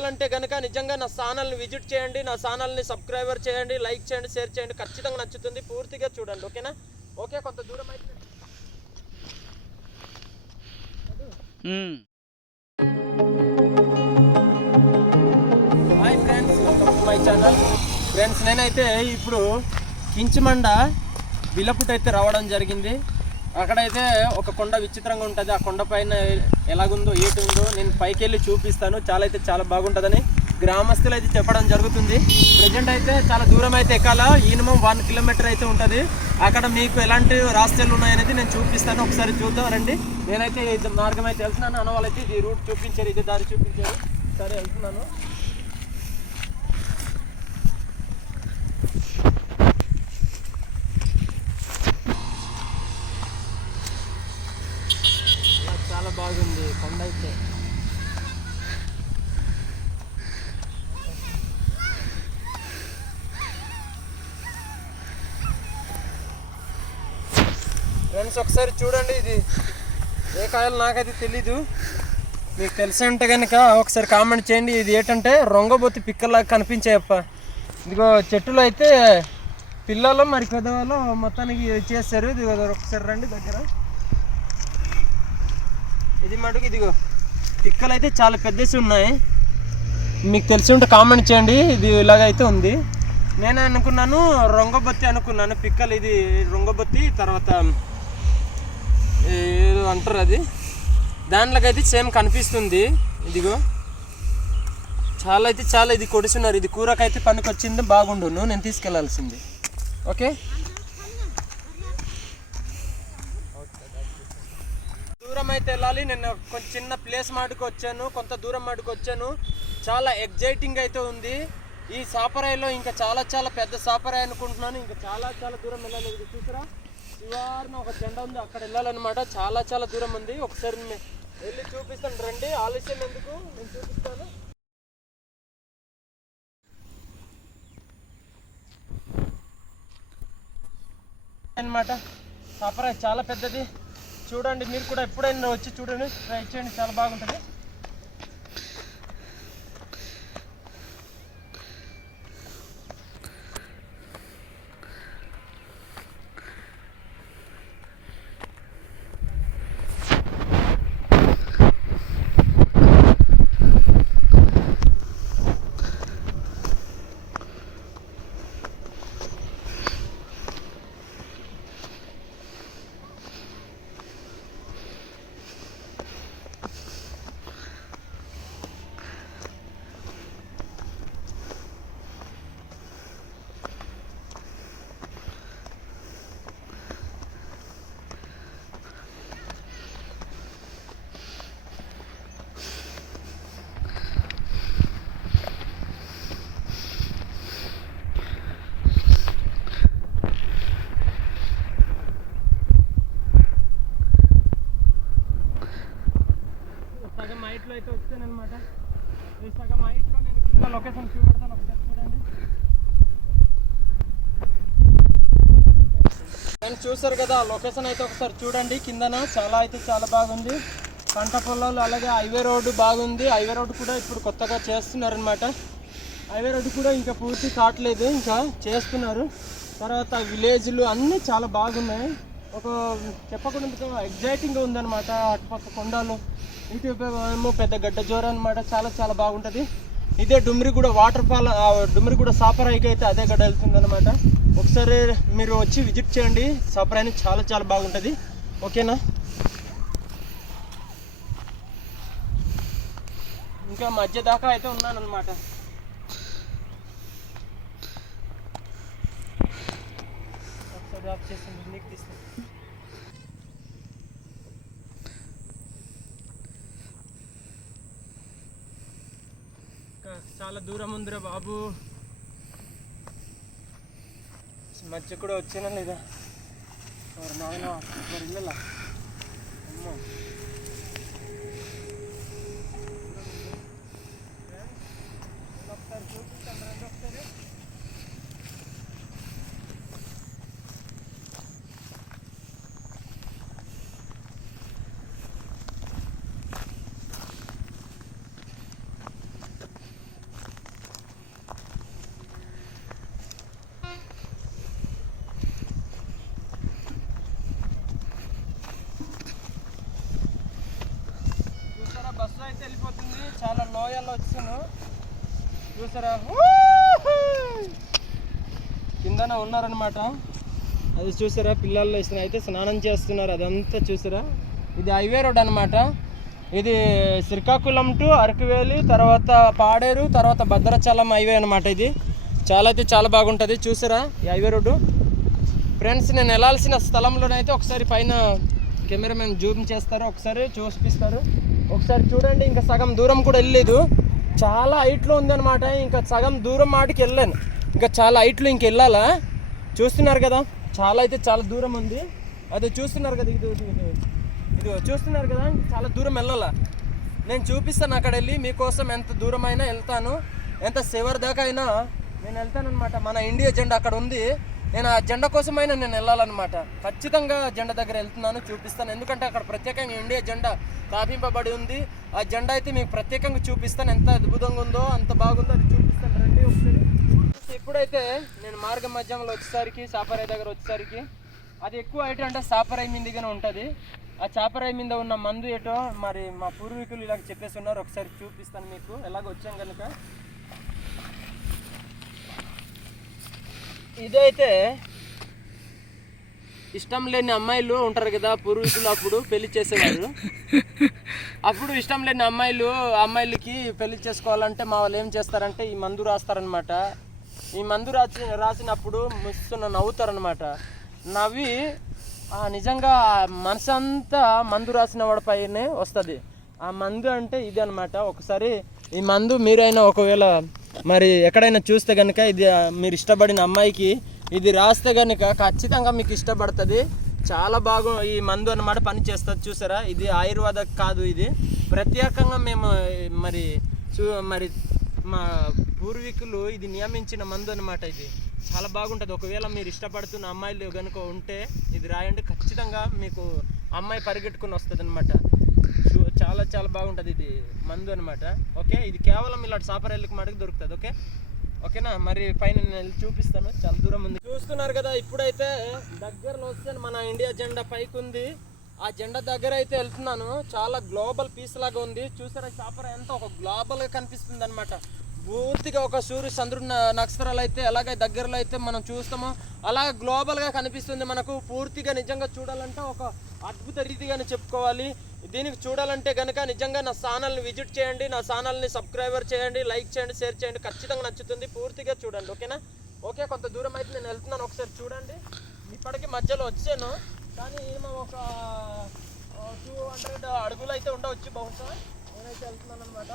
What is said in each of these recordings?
చూడాలంటే కనుక నిజంగా నా ఛానల్ని విజిట్ చేయండి, నా ఛానల్ని సబ్స్క్రైబర్ చేయండి, లైక్ చేయండి, షేర్ చేయండి. ఖచ్చితంగా నచ్చుతుంది, పూర్తిగా చూడండి. ఓకేనా? ఓకే, కొంత దూరం అయితే hi friends, welcome to my channel. Friends, నేనైతే ఇప్పుడు కించమండ బిలపుట్ అయితే రావడం జరిగింది. అక్కడైతే ఒక కొండ విచిత్రంగా ఉంటుంది. ఆ కొండ పైన ఎలాగుందో ఏటుందో నేను పైకి వెళ్ళి చూపిస్తాను. చాలా బాగుంటుందని గ్రామస్తులు అయితే చెప్పడం జరుగుతుంది. ప్రజెంట్ అయితే చాలా దూరం అయితే ఎక్కాల, మినిమం 1 కిలోమీటర్ అయితే ఉంటుంది. అక్కడ మీకు ఎలాంటి రాష్ట్రాలు ఉన్నాయనేది నేను చూపిస్తాను. ఒకసారి చూద్దాం రండి. నేనైతే ఇది మార్గం అయితే వెళ్తున్నాను. అన్న వాళ్ళైతే ఇది రూట్ చూపించారు, ఇది దారి చూపించారు. సరే, వెళ్తున్నాను. చాలా బాగుంది కొండ అయితే. ఫ్రెండ్స్, ఒకసారి చూడండి. ఇది ఏ కాయలు నాకైతే తెలీదు, మీకు తెలిసి ఉంటే కనుక ఒకసారి కామెంట్ చేయండి. ఇది ఏంటంటే రొంగబొత్తి పిక్కలాగా కనిపించాయప్ప. ఇదిగో చెట్టులో అయితే పిల్లలు మరి పెద్దవాళ్ళు మొత్తానికి చేస్తారు. ఇది ఒకసారి రండి దగ్గర. ఇది మటుకు ఇదిగో పిక్కలు అయితే చాలా పెద్దసి ఉన్నాయి. మీకు తెలిసి ఉంటే కామెంట్ చేయండి. ఇది ఇలాగైతే ఉంది. నేను అనుకున్నాను రొంగబొత్తి అనుకున్నాను, పిక్కలు. ఇది రొంగబొత్తి, తర్వాత ఏదో అంటారు అది, దాంట్లోకైతే సేమ్ కనిపిస్తుంది. ఇదిగో చాలా ఇది కొడుచున్నారు. ఇది కూరకైతే పనికి వచ్చింది, బాగుండును. నేను తీసుకెళ్లాల్సింది. ఓకే, దూరం అయితే వెళ్ళాలి. నేను కొంచెం చిన్న ప్లేస్ మాటుకు వచ్చాను, కొంత దూరం మాటుకు వచ్చాను. చాలా ఎగ్జైటింగ్ అయితే ఉంది. ఈ సాపరాయిలో ఇంకా చాలా పెద్ద సాపరాయి అనుకుంటున్నాను. ఇంకా చాలా దూరం వెళ్ళాలి. ఇది చూసారా, శివారిన ఒక జెండా ఉంది, అక్కడ వెళ్ళాలన్నమాట. చాలా దూరం ఉంది. ఒకసారి వెళ్ళి చూపిస్తాను రండి. ఆలస్యం ఎందుకు, నేను చూపిస్తాను అన్నమాట. సాపరాయి చాలా పెద్దది. చూడండి, మీరు కూడా ఎప్పుడైనా వచ్చి చూడండి, ట్రై చేయండి, చాలా బాగుంటుంది. సగం హైట్లో అయితే వచ్చానమాట. ఈ సగం హైట్లో నేను కింద లొకేషన్ చూపెడతాను, ఒకసారి చూడండి. నేను చూసారు కదా, లొకేషన్ అయితే ఒకసారి చూడండి. కిందన చాలా బాగుంది. పంట పొలాలు, అలాగే హైవే రోడ్డు బాగుంది. హైవే రోడ్డు కూడా ఇప్పుడు కొత్తగా చేస్తున్నారనమాట. హైవే రోడ్డు కూడా ఇంకా పూర్తి కావట్లేదు, ఇంకా చేస్తున్నారు. తర్వాత విలేజ్లు అన్నీ చాలా బాగున్నాయి. ఒక చెప్పకుండా ఎగ్జైటింగ్గా ఉందన్నమాట. అటుపక్క కొండలు, ఇటుపేమో పెద్ద గడ్డ జోర అనమాట. చాలా బాగుంటుంది. ఇదే డుమ్రిగూడ వాటర్ ఫాల్, డుమ్రిగూడ సాపరాయికి అయితే అదే గడ్డ వెళ్తుంది అనమాట. ఒకసారి మీరు వచ్చి విజిట్ చేయండి. సాపరాయిని చాలా బాగుంటుంది. ఓకేనా? ఇంకా మధ్య దాకా అయితే ఉన్నానమాట. ఒకసారి ఆఫ్ చేసి నీకు తీస్తాను. చాలా దూరం ఉందిరా బాబు. మధ్య కూడా వచ్చానా లేదా? నాయన ఇళ్ళలా అమ్మో. ఒకసారి చూపిస్తాను రండి ఒకసారి. చాలా లోయల్లో వచ్చాను చూసారా, కిందన ఉన్నారనమాట. అది చూసారా, పిల్లలు ఇస్తున్నారు అయితే స్నానం చేస్తున్నారు, అదంతా చూసారా. ఇది హైవే రోడ్ అనమాట. ఇది శ్రీకాకుళం టు అరకువేలి, తర్వాత పాడేరు, తర్వాత భద్రాచలం హైవే అనమాట. ఇది చాలా అయితే చాలా బాగుంటుంది చూసారా ఈ హైవే రోడ్డు. ఫ్రెండ్స్, నేను వెళ్ళాల్సిన స్థలంలోనైతే ఒకసారి పైన కెమెరామెన్ జూమ్ చేస్తారు, ఒకసారి చూపిస్తారు. ఒకసారి చూడండి, ఇంకా సగం దూరం కూడా వెళ్ళలేదు, చాలా హైట్లో ఉందన్నమాట. ఇంకా సగం దూరం మాటికి వెళ్ళాను, ఇంకా చాలా హైట్లో ఇంక వెళ్ళాలా. చూస్తున్నారు కదా, చాలా అయితే చాలా దూరం ఉంది. అది చూస్తున్నారు కదా, ఇది చూస్తున్నారు కదా, చాలా దూరం వెళ్ళాలా. నేను చూపిస్తాను అక్కడ వెళ్ళి మీకోసం. ఎంత దూరం అయినా వెళ్తాను, ఎంత చివరి దాకా అయినా నేను వెళ్తానమాట. మన ఇండియా జెండా అక్కడ ఉంది, నేను ఆ జెండా కోసమైనా నేను వెళ్ళాలన్నమాట. ఖచ్చితంగా జెండా దగ్గర వెళ్తున్నాను, చూపిస్తాను. ఎందుకంటే అక్కడ ప్రత్యేకంగా ఇండియా జెండా స్థాపింపబడి ఉంది. ఆ జెండా అయితే మీకు ప్రత్యేకంగా చూపిస్తాను, ఎంత అద్భుతంగా ఉందో, అంత బాగుందో అది చూపిస్తాను. రండి ఒకసారి. ఇప్పుడైతే నేను మార్గ మధ్యంలో వచ్చేసరికి, సాపరాయి దగ్గర వచ్చేసరికి, అది ఎక్కువ హైట్ అంటే సాపరాయి మీదగానే ఉంటుంది. ఆ చాపరాయి మీద ఉన్న మందు ఏటో మరి మా పూర్వీకులు ఇలాగ చెప్పేసి ఉన్నారు. ఒకసారి చూపిస్తాను మీకు, ఎలాగ వచ్చాం కనుక. ఇదైతే ఇష్టం లేని అమ్మాయిలు ఉంటారు కదా, పూర్వీకులు అప్పుడు పెళ్లి చేసేవారు. అప్పుడు ఇష్టం లేని అమ్మాయిలకి పెళ్లి చేసుకోవాలంటే మా వాళ్ళు ఏం చేస్తారంటే ఈ మందు రాస్తారనమాట. ఈ మందు రాసినప్పుడు ముస్తున్న నవ్వుతారనమాట. నవ్వి నిజంగా మనసు అంతా మందు రాసిన వాడిపైనే వస్తుంది. ఆ మందు అంటే ఇది అనమాట. ఒకసారి ఈ మందు మీరైనా ఒకవేళ మరి ఎక్కడైనా చూస్తే కనుక, ఇది మీరు ఇష్టపడిన అమ్మాయికి ఇది రాస్తే కనుక ఖచ్చితంగా మీకు ఇష్టపడుతుంది. చాలా బాగా ఈ మందు అన్నమాట పని చేస్తుంది చూసారా. ఇది ఆయుర్వేద కాదు, ఇది ప్రత్యేకంగా మేము మరి మా పూర్వీకులు ఇది నియమించిన మందు అనమాట. ఇది చాలా బాగుంటుంది. ఒకవేళ మీరు ఇష్టపడుతున్న అమ్మాయిలు కనుక ఉంటే ఇది రాయండి, ఖచ్చితంగా మీకు అమ్మాయి పరిగెట్టుకుని వస్తుంది అనమాట. చాలా చాలా బాగుంటుంది ఇది మందు అనమాట. ఓకే, ఇది కేవలం ఇలాంటి సాపరాయిలకు మటుకు దొరుకుతుంది. ఓకేనా. మరి పైన నేను చూపిస్తాను, చాలా దూరం ఉంది. చూస్తున్నారు కదా, ఇప్పుడైతే దగ్గరలో వస్తే మన ఇండియా జెండా పైకి ఉంది. ఆ జెండా దగ్గర అయితే వెళ్తున్నాను. చాలా గ్లోబల్ పీస్ లాగా ఉంది చూసారా. సాపరాయి అంతా ఒక గ్లోబల్గా కనిపిస్తుంది అనమాట. పూర్తిగా ఒక సూర్య చంద్రుడి నక్షత్రాలు అయితే ఎలాగ దగ్గరలో అయితే మనం చూస్తామో అలా గ్లోబల్గా కనిపిస్తుంది మనకు. పూర్తిగా నిజంగా చూడాలంటే ఒక అద్భుత రీతిగానే చెప్పుకోవాలి. దీనికి చూడాలంటే కనుక నిజంగా నా ఛానల్ని విజిట్ చేయండి, నా ఛానల్ని సబ్స్క్రైబర్ చేయండి, లైక్ చేయండి, షేర్ చేయండి. ఖచ్చితంగా నచ్చుతుంది, పూర్తిగా చూడండి. ఓకేనా. ఓకే, కొంత దూరం అయితే నేను వెళ్తున్నాను, ఒకసారి చూడండి. ఇప్పటికీ మధ్యలో వచ్చాను, కానీ ఒక 200 అడుగులు అయితే ఉండవచ్చు బహుశా. నేనైతే వెళ్తున్నాను అనమాట.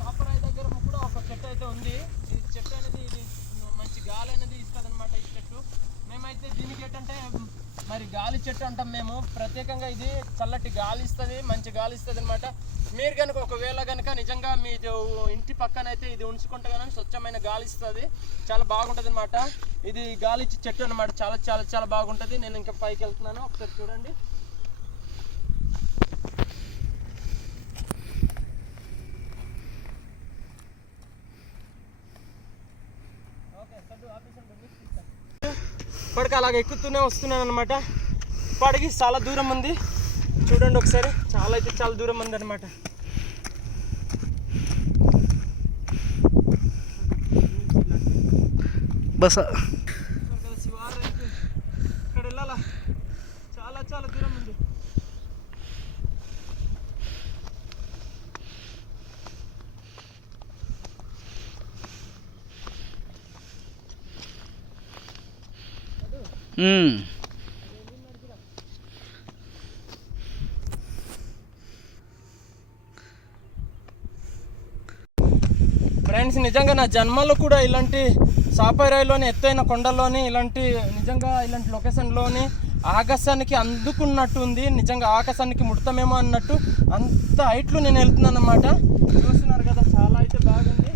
సాపరాయి దగ్గర కూడా ఒక చెట్టు అయితే ఉంది. ఈ చెట్టు అనేది ఇది మంచి గాలి అనేది ఇస్తుంది అనమాట. ఈ చెట్టు మేమైతే దీనికి ఏంటంటే మరి గాలి చెట్టు అంటాం మేము. ప్రత్యేకంగా ఇది చల్లటి గాలి ఇస్తుంది, మంచి గాలి ఇస్తుంది అనమాట. మీరు కనుక ఒకవేళ కనుక నిజంగా మీ ఇంటి పక్కన అయితే ఇది ఉంచుకుంటే కనుక స్వచ్ఛమైన గాలి ఇస్తుంది, చాలా బాగుంటుంది అనమాట. ఇది గాలి చెట్టు అనమాట. చాలా చాలా చాలా బాగుంటుంది. నేను ఇంకా పైకి వెళ్తున్నాను, ఒకసారి చూడండి. ఇప్పటికి అలాగ ఎక్కుతూనే వస్తున్నాను అనమాట. ఇప్పటికి చాలా దూరం ఉంది చూడండి ఒకసారి. చాలా అయితే చాలా దూరం ఉంది అనమాట. బస్ శివారు అయితే ఇక్కడ వెళ్ళాలా, చాలా చాలా దూరం ఉంది. ఫ్రెండ్స్, నిజంగా నా జన్మలో కూడా ఇలాంటి సాపరాయిలోని ఎత్తైన కొండల్లోని ఇలాంటి నిజంగా ఇలాంటి లొకేషన్లోని ఆకాశానికి అందుకున్నట్టు ఉంది. నిజంగా ఆకాశానికి ముడతామేమో అన్నట్టు అంత హైట్లో నేను వెళ్తున్నాను అన్నమాట. చూస్తున్నారు కదా, చాలా అయితే బాగుంది.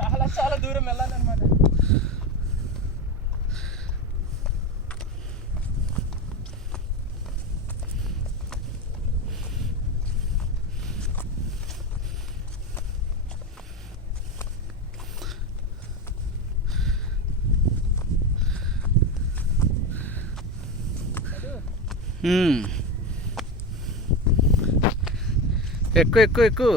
చాలా చాలా దూరం వెళ్ళాలన్నమాట. ఎక్కువ ఎక్కువ ఎక్కువ.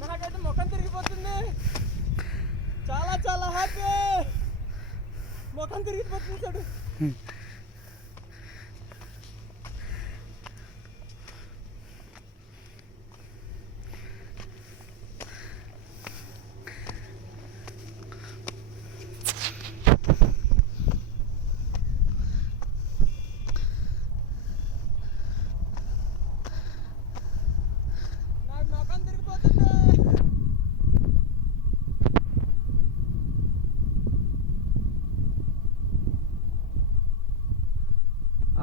నాకైతే ముఖం తిరిగిపోతుంది, చాలా చాలా హ్యాపీ. ముఖం తిరిగిపోతుంది చూడు. నాకు ముఖం తిరిగిపోతుంది.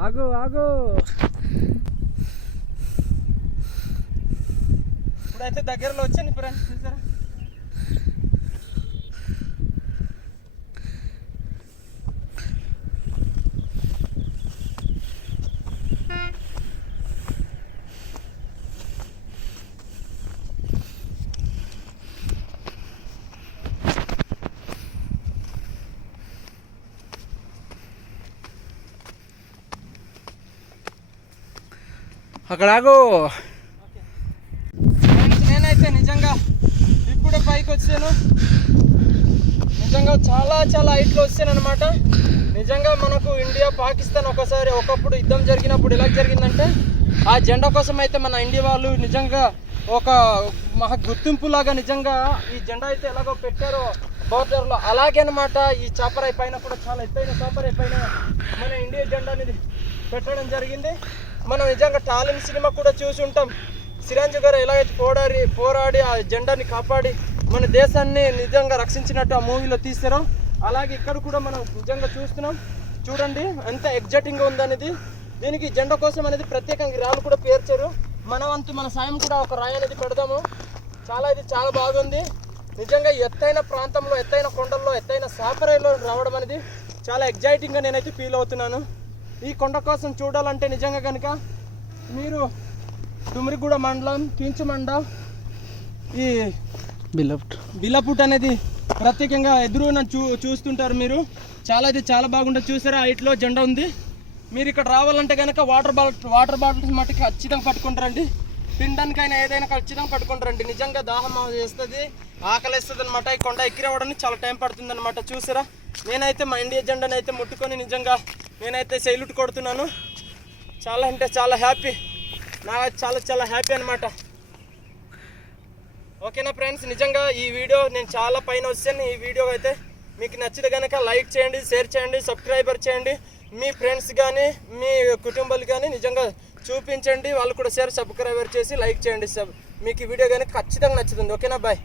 ఆగు ఆగు. ఇప్పుడైతే దగ్గరలో వచ్చాను ఫ్రెండ్స్, చూసారా? అక్కడ ఆగు. నేనైతే నిజంగా ఇప్పుడే పైకి వచ్చాను. నిజంగా చాలా చాలా హైట్లో వచ్చాను అనమాట. నిజంగా మనకు ఇండియా పాకిస్తాన్ ఒకప్పుడు యుద్ధం జరిగినప్పుడు ఎలా జరిగిందంటే, ఆ జెండా కోసం అయితే మన ఇండియా వాళ్ళు నిజంగా ఒక మహా గుర్తింపులాగా నిజంగా ఈ జెండా అయితే ఎలాగో పెట్టారో బోర్డర్లో, అలాగే అనమాట ఈ చాపరాయి పైన కూడా చాలా ఎత్తైన చాపరాయి పైన మన ఇండియా జెండా అనేది పెట్టడం జరిగింది. మనం నిజంగా టాలీవుడ్ సినిమా కూడా చూసి ఉంటాం. చిరంజీవి గారు ఎలాగైతే పోరాడి ఆ జెండాని కాపాడి మన దేశాన్ని నిజంగా రక్షించినట్టు ఆ మూవీలో తీస్తారో, అలాగే ఇక్కడ కూడా మనం నిజంగా చూస్తున్నాం. చూడండి ఎంత ఎగ్జైటింగ్గా ఉందనేది. దీనికి జెండా కోసం అనేది ప్రత్యేకంగా రాళ్ళు కూడా పేర్చారు. మన వంతు మన సాయం కూడా ఒక రాయి అనేది పెడదాము. ఇది చాలా బాగుంది. నిజంగా ఎత్తైన ప్రాంతంలో, ఎత్తైన కొండల్లో, ఎత్తైన సాపరేలో రావడం అనేది చాలా ఎగ్జైటింగ్గా నేనైతే ఫీల్ అవుతున్నాను. ఈ కొండ కోసం చూడాలంటే నిజంగా కనుక మీరు తుమ్మిరిగూడ మండలం కించమండ ఈ బిల్లపుట్ అనేది ప్రత్యేకంగా ఎదురున చూస్తుంటారు మీరు. చాలా బాగుంటుంది. చూసారా హైట్లో జెండా ఉంది. మీరు ఇక్కడ రావాలంటే కనుక వాటర్ బాటిల్స్ మట్టుకు ఖచ్చితంగా పట్టుకుంటారండి. తినడానికైనా ఏదైనా ఖచ్చితంగా పట్టుకుంటారండి. నిజంగా దాహం చేస్తుంది, ఆకలిస్తుంది అనమాట. ఈ కొండ ఎక్కి రావడానికి చాలా టైం పడుతుంది అనమాట. చూసారా, నేనైతే మా ఇండియా జెండాని అయితే ముట్టుకొని నిజంగా నేనైతే సెల్యూట్ కొడుతున్నాను. చాలా అంటే చాలా హ్యాపీ, నాకు చాలా హ్యాపీ అనమాట. ఓకేనా ఫ్రెండ్స్, నిజంగా ఈ వీడియో నేను చాలా పైన వచ్చాను. ఈ వీడియో అయితే మీకు నచ్చితే కనుక లైక్ చేయండి, షేర్ చేయండి, సబ్స్క్రైబర్ చేయండి. మీ ఫ్రెండ్స్ కానీ మీ కుటుంబాలు కానీ నిజంగా చూపించండి. వాళ్ళు కూడా షేర్ సబ్స్క్రైబర్ చేసి లైక్ చేయండి. మీకు ఈ వీడియో కానీ ఖచ్చితంగా నచ్చుతుంది. ఓకేనా, బాయ్.